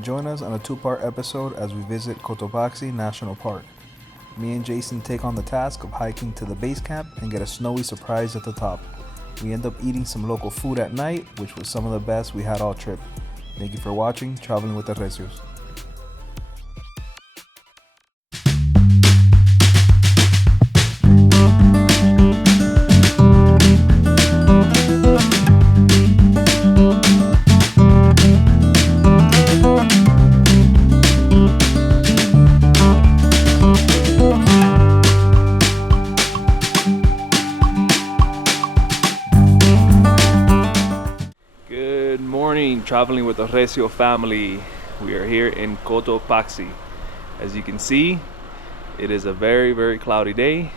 Join us on a two-part episode as we visit Cotopaxi National Park. Me and Jason take on the task of hiking to the base camp and get a snowy surprise at the top. We end up eating some local food at night, which was some of the best we had all trip. Thank you for watching Traveling with the Recios. Good morning, Traveling with the Recio family. We are here in Cotopaxi. As you can see, it is a very cloudy day.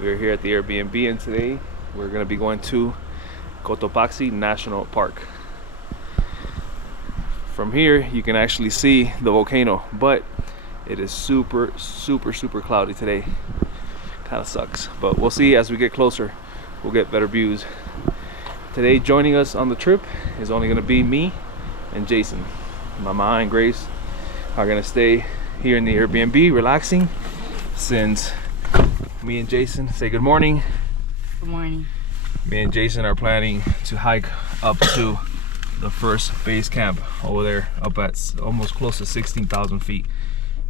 We are here at the Airbnb, and today we're going to be going to Cotopaxi National Park. From here you can actually see the volcano, but it is super cloudy today. Kind of sucks, but we'll see as we get closer. We'll get better views. Today, joining us on the trip is only going to be me and Jason. Mama and Grace are going to stay here in the Airbnb relaxing, since me and Jason say good morning. Good morning. Me and Jason are planning to hike up to the first base camp over there, up at almost close to 16,000 feet.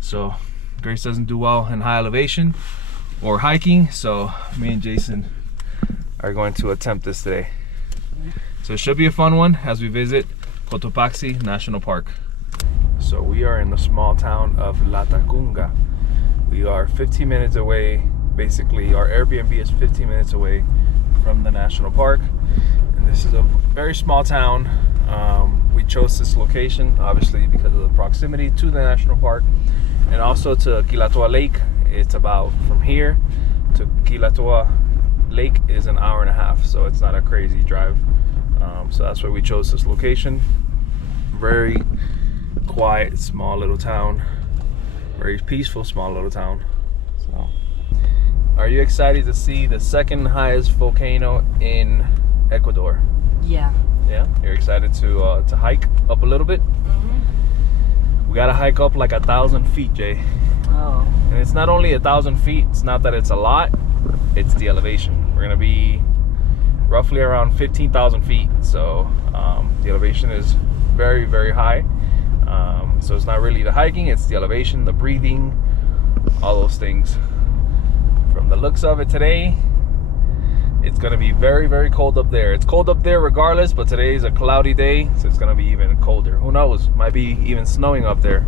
So Grace doesn't do well in high elevation or hiking, so me and Jason are going to attempt this today. So it should be a fun one as we visit Cotopaxi National Park. So we are in the small town of La Tacunga. We are 15 minutes away. Basically, our Airbnb is 15 minutes away from the national park. And this is a very small town. We chose this location obviously because of the proximity to the national park and also to Quilatoa Lake. It's about, from here to Quilatoa Lake is an hour and a half, so it's not a crazy drive. So that's why we chose this location. Very quiet, small little town. Very peaceful, small little town. So, are you excited to see the second highest volcano in Ecuador? Yeah. Yeah, you're excited to hike up a little bit. We gotta hike up like 1,000 feet, Jay. Oh. And it's not only 1,000 feet. It's not that it's a lot. It's the elevation. We're gonna be roughly around 15,000 feet, so the elevation is very high. So it's not really the hiking, it's the elevation, the breathing, all those things. From the looks of it today, it's gonna be very cold up there. It's cold up there regardless, but today is a cloudy day, so it's gonna be even colder. Who knows, might be even snowing up there.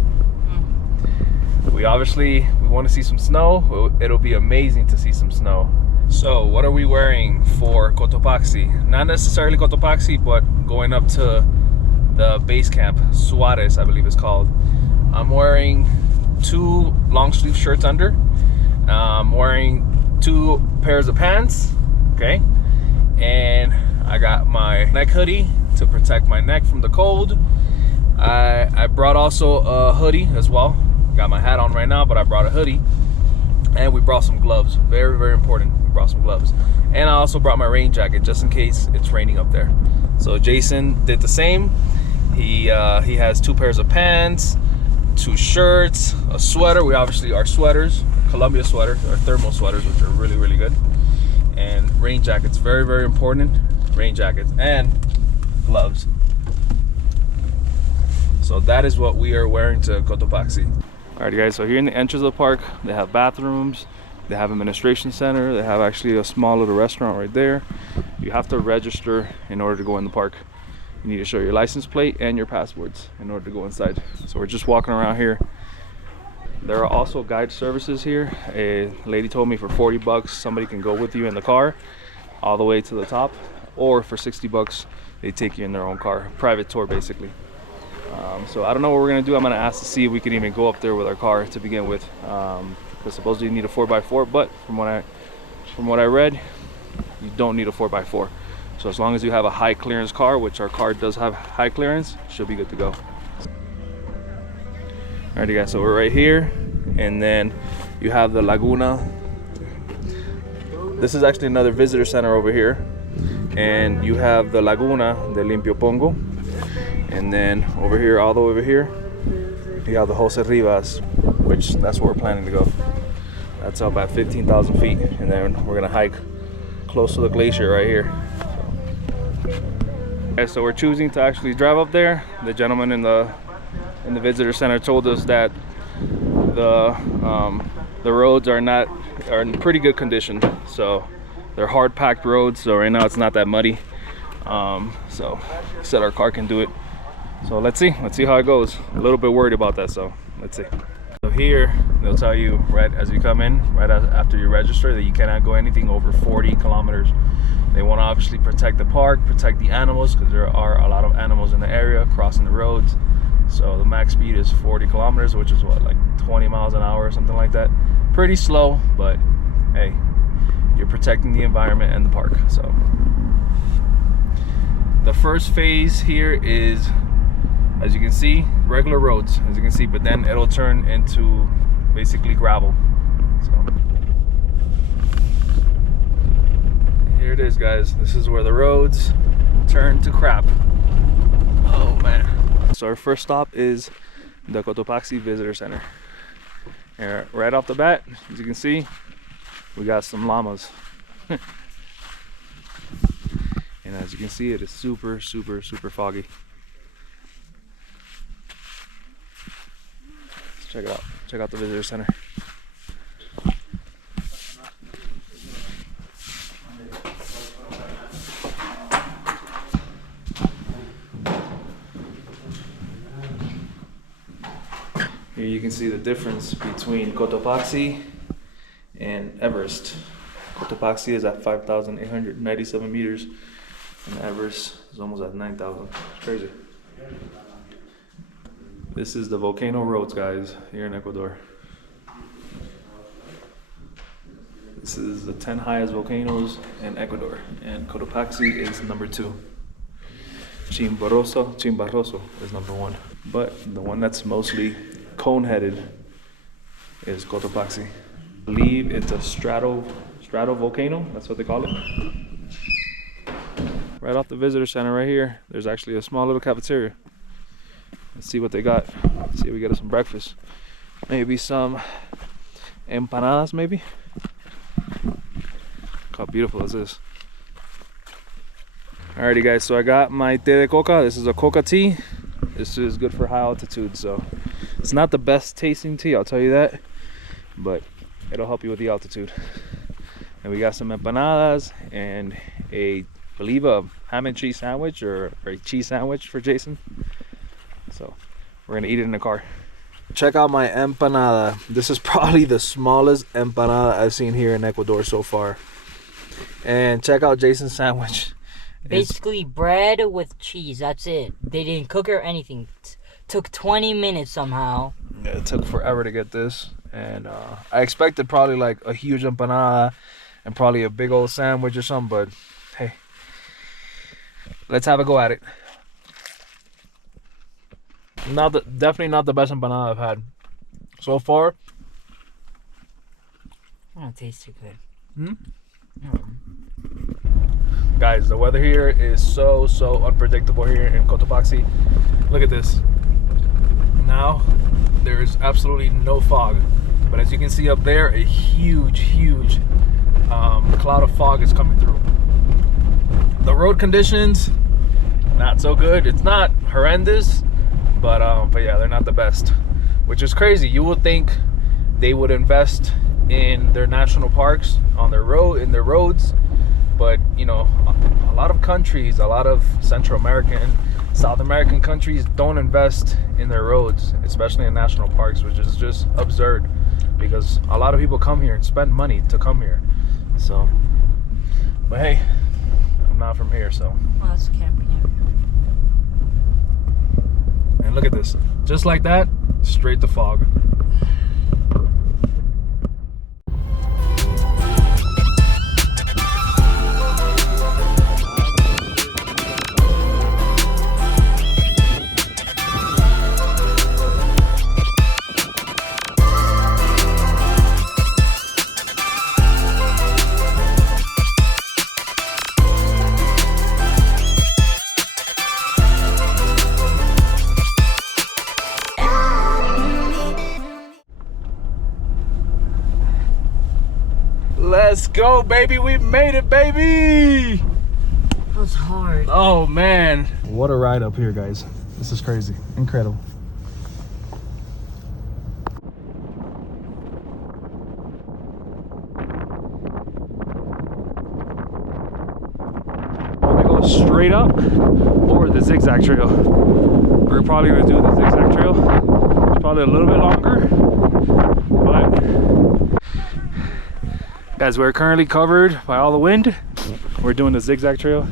We want to see some snow. It'll be amazing to see some snow. So what are we wearing for Cotopaxi? Not necessarily Cotopaxi, but going up to the base camp, Suarez I believe it's called. I'm wearing 2 long sleeve shirts under. I'm wearing 2 pairs of pants, okay? And I got my neck hoodie to protect my neck from the cold. I brought also a hoodie as well. Got my hat on right now, but I brought a hoodie, and we brought some gloves. Very important. We brought some gloves, and I also brought my rain jacket just in case it's raining up there. So Jason did the same. He has 2 pairs of pants, 2 shirts, a sweater. We obviously are sweaters, Columbia sweaters, or thermal sweaters, which are really good, and rain jackets. Very important. Rain jackets and gloves. So that is what we are wearing to Cotopaxi. Alright guys, so here in the entrance of the park, they have bathrooms, they have administration center, they have actually a small little restaurant right there. You have to register in order to go in the park. You need to show your license plate and your passports in order to go inside. So we're just walking around here. There are also guide services here. A lady told me for 40 bucks somebody can go with you in the car all the way to the top, or for 60 bucks they take you in their own car. Private tour basically. So I don't know what we're gonna do. I'm gonna ask to see if we can even go up there with our car to begin with, because supposedly you need a 4x4, but from what I read, you don't need a 4x4. So as long as you have a high clearance car, which our car does have high clearance, should be good to go. Alrighty guys, so we're right here, and then you have the Laguna. This is actually another visitor center over here, and you have the Laguna de Limpio Pongo. And then over here, all the way over here, you have the Jose Rivas, which that's where we're planning to go. That's up at 15,000 feet, and then we're gonna hike close to the glacier right here. Okay, so we're choosing to actually drive up there. The gentleman in the visitor center told us that the roads are in pretty good condition. So they're hard packed roads. So right now it's not that muddy. So he said our car can do it. So let's see how it goes. A little bit worried about that. So let's see. So here they'll tell you right as you come in, right after you register, that you cannot go anything over 40 kilometers. They want to obviously protect the park, protect the animals, because there are a lot of animals in the area crossing the roads. So the max speed is 40 kilometers, which is what, like 20 miles an hour or something like that. Pretty slow, but hey, you're protecting the environment and the park. So the first phase here is, as you can see, regular roads, as you can see, but then it'll turn into basically gravel. So here it is, guys. This is where the roads turn to crap. Oh man. So our first stop is the Cotopaxi Visitor Center. And right off the bat, as you can see, we got some llamas. And as you can see, it is super foggy. Let's check it out. Check out the visitor center. Here you can see the difference between Cotopaxi and Everest. Cotopaxi is at 5,897 meters, and Everest is almost at 9,000. It's crazy. This is the volcano roads, guys, here in Ecuador. This is the 10 highest volcanoes in Ecuador, and Cotopaxi is number 2. Chimborazo is number 1, but the one that's mostly cone-headed is Cotopaxi. I believe it's a stratovolcano, that's what they call it. Right off the visitor center right here, there's actually a small little cafeteria. Let's see what they got. Let's see if we get us some breakfast. Maybe some empanadas, maybe. Look how beautiful this is. Alrighty guys, so I got my té de coca. This is a coca tea. This is good for high altitude, so it's not the best tasting tea, I'll tell you that, but it'll help you with the altitude. And we got some empanadas and I believe a ham and cheese sandwich or a cheese sandwich for Jason. So we're gonna eat it in the car. Check out my empanada. This is probably the smallest empanada I've seen here in Ecuador so far. And check out Jason's sandwich. Basically bread with cheese, that's it. They didn't cook or anything. Took 20 minutes somehow. Yeah, it took forever to get this. And I expected probably like a huge empanada and probably a big old sandwich or something, but hey, let's have a go at it. Definitely not the best empanada I've had so far. I don't taste too good. Guys, the weather here is so unpredictable here in Cotopaxi. Look at this. Now there is absolutely no fog, but as you can see up there, a huge cloud of fog is coming through. The road conditions, not so good. It's not horrendous, but yeah, they're not the best, which is crazy. You would think they would invest in their national parks on their roads, but you know, a lot of countries, a lot of Central American, South American countries don't invest in their roads, especially in national parks, which is just absurd because a lot of people come here and spend money to come here. So, but hey, I'm not from here, so. Oh, that's camping here. And look at this, just like that, straight to fog. go, baby. We made it, baby. That was hard. Oh, man. What a ride up here, guys. This is crazy. Incredible. Straight up or the zigzag trail. We're probably gonna do the zigzag trail. It's probably a little bit longer, but guys, we're currently covered by all the wind. We're doing the zigzag trail.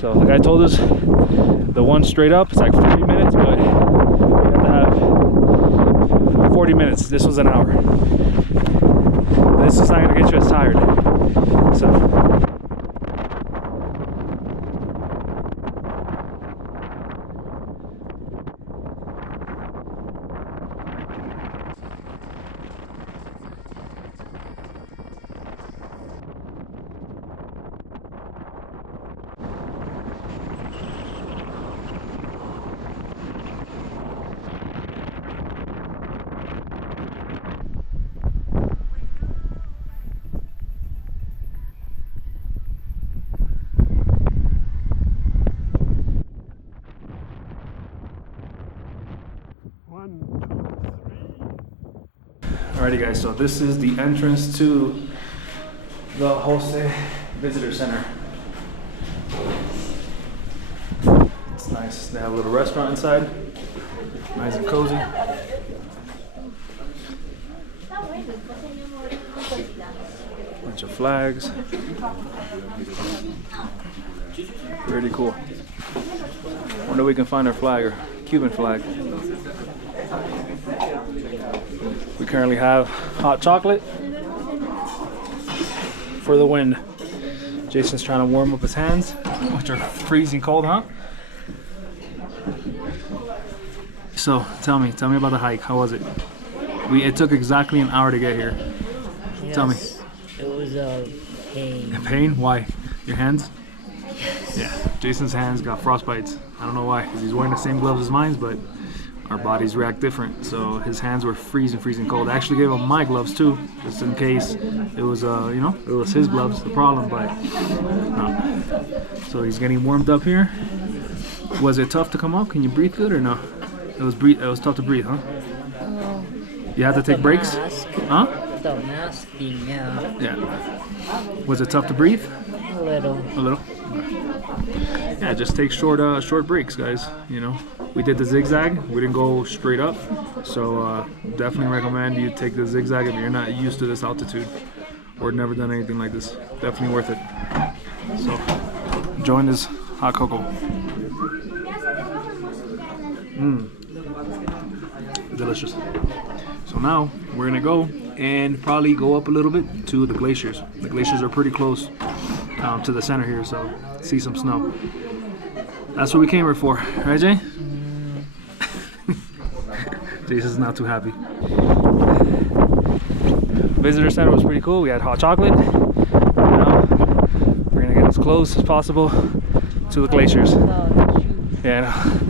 So the guy told us the one straight up it's like 40 minutes, but we have to have 40 minutes. This was an hour. This is not gonna get you as tired. So alrighty guys, so this is the entrance to the Jose Visitor Center. It's nice. They have a little restaurant inside. Nice and cozy. Bunch of flags. Pretty cool. Wonder if we can find our flag, or Cuban flag. We currently have hot chocolate for the wind. Jason's trying to warm up his hands, which are freezing cold, huh? So tell me about the hike. How was it? It took exactly an hour to get here. Yes, tell me. It was a pain. A pain? Why? Your hands? Yeah, Jason's hands got frostbites. I don't know why, because he's wearing the same gloves as mine, but our bodies react different. So his hands were freezing cold. I actually gave him my gloves too, just in case it was, it was his gloves the problem, but no. So he's getting warmed up here. Was it tough to come up? Can you breathe good or no? It was tough to breathe, huh? You had to take breaks? Huh? The mask thing, yeah. Yeah. Was it tough to breathe? A little. A little? Yeah, just take short breaks, guys. You know, we did the zigzag. We didn't go straight up, so definitely recommend you take the zigzag if you're not used to this altitude or never done anything like this. Definitely worth it. So, enjoying this hot cocoa. Delicious. So now we're gonna go and probably go up a little bit to the glaciers. The glaciers are pretty close to the center here, so see some snow. That's what we came here for, right, Jay? Jason's not too happy. Visitor center was pretty cool. We had hot chocolate. Now we're gonna get as close as possible to the glaciers. Yeah, I know.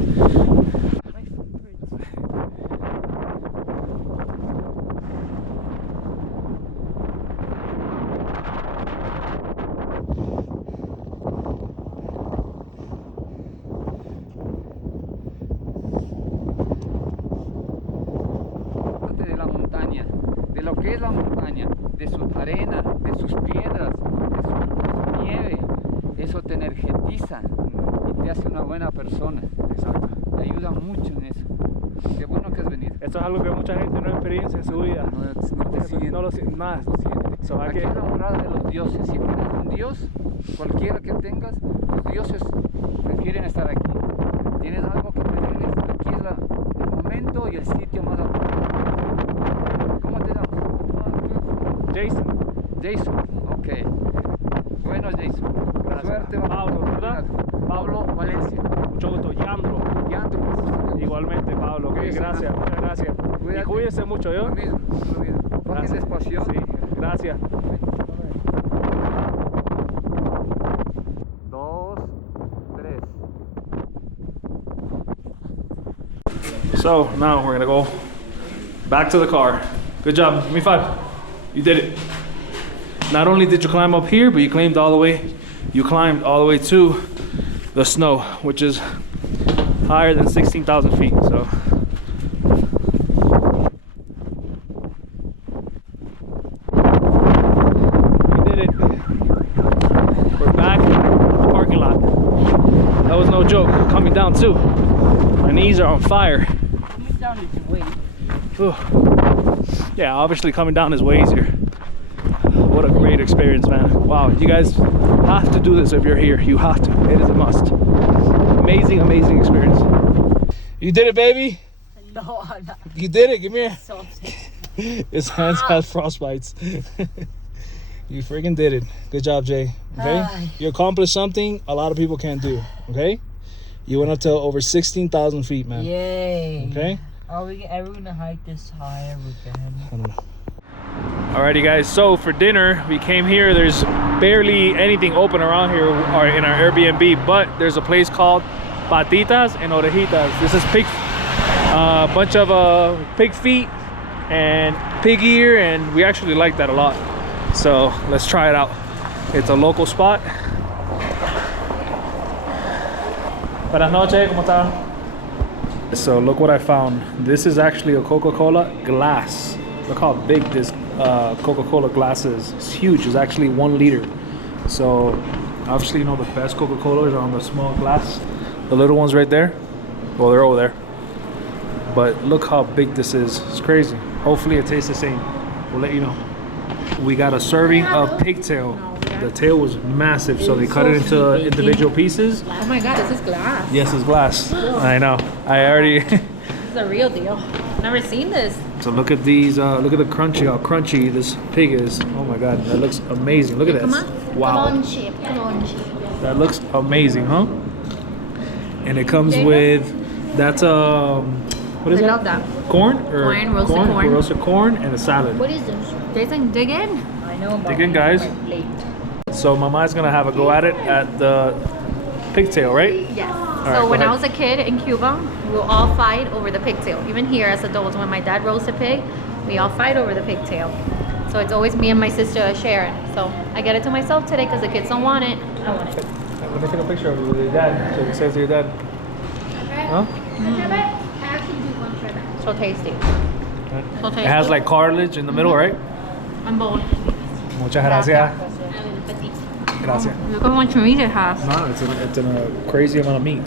De lo que es la montaña, de su arena, de sus piedras, de su nieve, eso te energetiza y te hace una buena persona. Exacto. Te ayuda mucho en eso. Qué bueno que has venido. Esto es algo que mucha gente no experiencia en su vida. No te sientes. No lo siente, nada. So, Aquí es la morada de los dioses. Si tienes un dios, cualquiera que tengas, los dioses prefieren estar aquí. Tienes algo que pedirles, aquí es el momento y el sitio más apropiado. ¿Cómo te llamas? Jason. Jason, ok. Bueno, Jason. Gracias. Suerte. Pablo, ¿verdad? Pablo Valencia. Mucho gusto. Yandro. Yandro, un gusto. Igualmente, Pablo. Okay, Cuídese, gracias. ¿no? Muchas gracias. Cuídate. Y cuídense mucho, ¿yo? Lo mismo, lo mismo. Bajen Gracias. despacio. Sí, gracias. 2, 3. So now we're gonna go back to the car. Good job. Give me 5. You did it. not only did you climb up here, but you climbed all the way. You climbed all the way to the snow, which is higher than 16,000 feet. So. No joke, coming down too. My knees are on fire. Coming down is way. Yeah, obviously coming down is way easier. What a great experience, man. Wow, you guys have to do this if you're here. You have to. It is a must. Amazing, amazing experience. You did it, baby. No, I'm not. You did it. Give me a... So upset. His hands have frostbites. You freaking did it. Good job, Jay. Okay? You accomplished something a lot of people can't do. Okay? You went up to over 16,000 feet, man. Yay. Okay? Are we ever gonna hike this high ever again? I don't know. Alrighty, guys. So for dinner, we came here. There's barely anything open around here or in our Airbnb, but there's a place called Patitas and Orejitas. This is pig, bunch of pig feet and pig ear, and we actually like that a lot. So let's try it out. It's a local spot. Buenas noches, ¿cómo están? So look what I found. This is actually a Coca-Cola glass. Look how big this Coca-Cola glass is. It's huge. It's actually 1 liter. So obviously, you know, the best Coca-Colas are on the small glass. The little ones right there, well, they're over there. But look how big this is. It's crazy. Hopefully it tastes the same. We'll let you know. We got a serving of pigtail. The tail was massive, so they cut it into individual pieces. Oh my god, this is glass. Yes, it's glass. I know. I already... This is a real deal. Never seen this. So look at these, look at the crunchy, how crunchy this pig is. Oh my god, that looks amazing. Look at this. Wow. That looks amazing, huh? And it comes with, that's what is I it? love that. Corn? Or Roasted corn. And a salad. What is this? Jason, dig in. I know about Dig in, guys. So Mama's gonna have a go at it at the pigtail, right? Yes. right, So when go I ahead. was a kid in Cuba, we would all fight over the pigtail. Even here as adults, when my dad roasts a pig, we all fight over the pigtail. So it's always me and my sister sharing. So I get it to myself today because the kids don't want it. I want it. Let me take a picture of you with your dad. So it says to your dad. Huh? So tasty. So tasty. It has like cartilage in the middle, right? I'm bold. Muchas gracias. Gracias. Look how much meat it has. No, it's in a crazy amount of meat.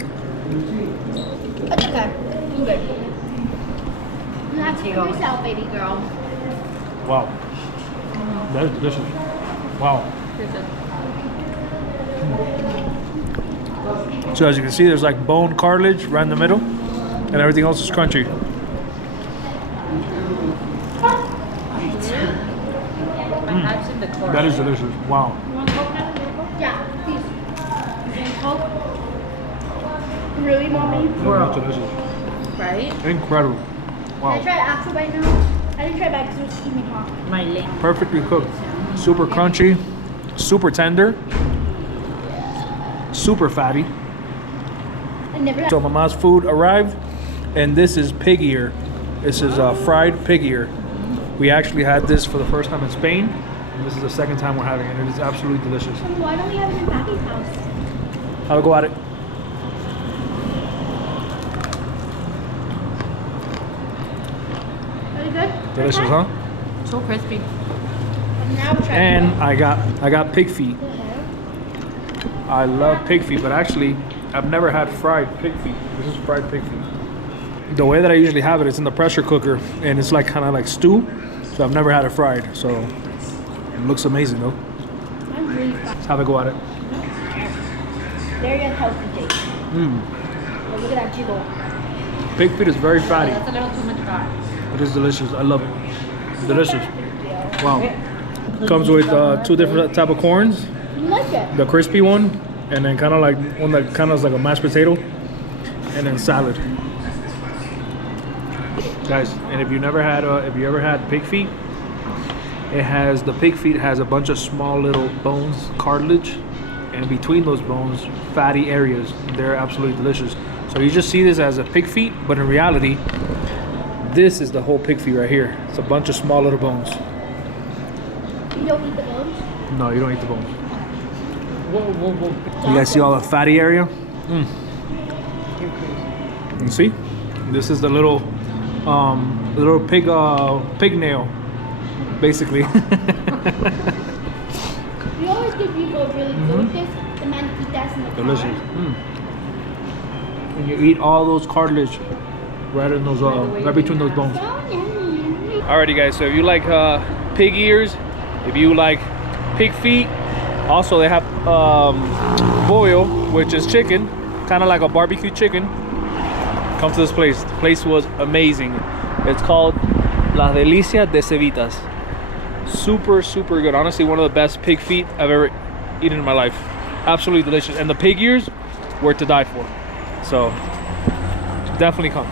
It's okay. I'm good. You have to Take for over. yourself, baby girl. Wow. That is delicious. Wow. So as you can see, there's like bone cartilage right in the middle, and everything else is crunchy. That's in the car. That is delicious. Wow. Yeah, please. Coke? Really, mommy? That's delicious. Right? Incredible. I Wow. tried Axel right now. I didn't try back because it was steaming hot. My leg. Perfectly cooked. Super crunchy. Super tender. Super fatty. I never had So Mama's food arrived, and this is pig ear. This is fried pig ear. We actually had this for the first time in Spain, and this is the second time we're having it. It is absolutely delicious. Why don't we have it in Pappy's house? Have a go at it. Really good? Delicious, huh? So crispy. Now we're trying And I got pig feet. I love pig feet, but actually, I've never had fried pig feet. This is fried pig feet. The way that I usually have it is in the pressure cooker, and it's like kind of like stew. So I've never had it fried. So it looks amazing, though. I'm really fat. Let's have a go at it. Very unhealthy, Jake. Mmm. But look at that jiggle. Pig feet is very fatty. That's a little too much fat. It is delicious. I love it. Delicious. Wow. Comes with 2 different type of corns. You like it? The crispy one, and then kind of like one that kind of is like a mashed potato, and then salad. Guys, and if you ever had pig feet, the pig feet has a bunch of small little bones, cartilage, and between those bones, fatty areas. They're absolutely delicious. So you just see this as a pig feet, but in reality, this is the whole pig feet right here. It's a bunch of small little bones. You don't eat the bones? No, you don't eat the bones. You guys see all the fatty area? You see? This is the little pig nail, basically. We always give people really good this, the maniquitas in the Delicious. car. And you eat all those cartilage right in those right between those bones. So yummy. Alrighty guys, so if you like pig ears, if you like pig feet, also they have boil, which is chicken, kind of like a barbecue chicken. Come to this place. The place was amazing. It's called Las Delicias de Cevitas. Super, super good. Honestly, one of the best pig feet I've ever eaten in my life. Absolutely delicious. And the pig ears were to die for. So definitely come.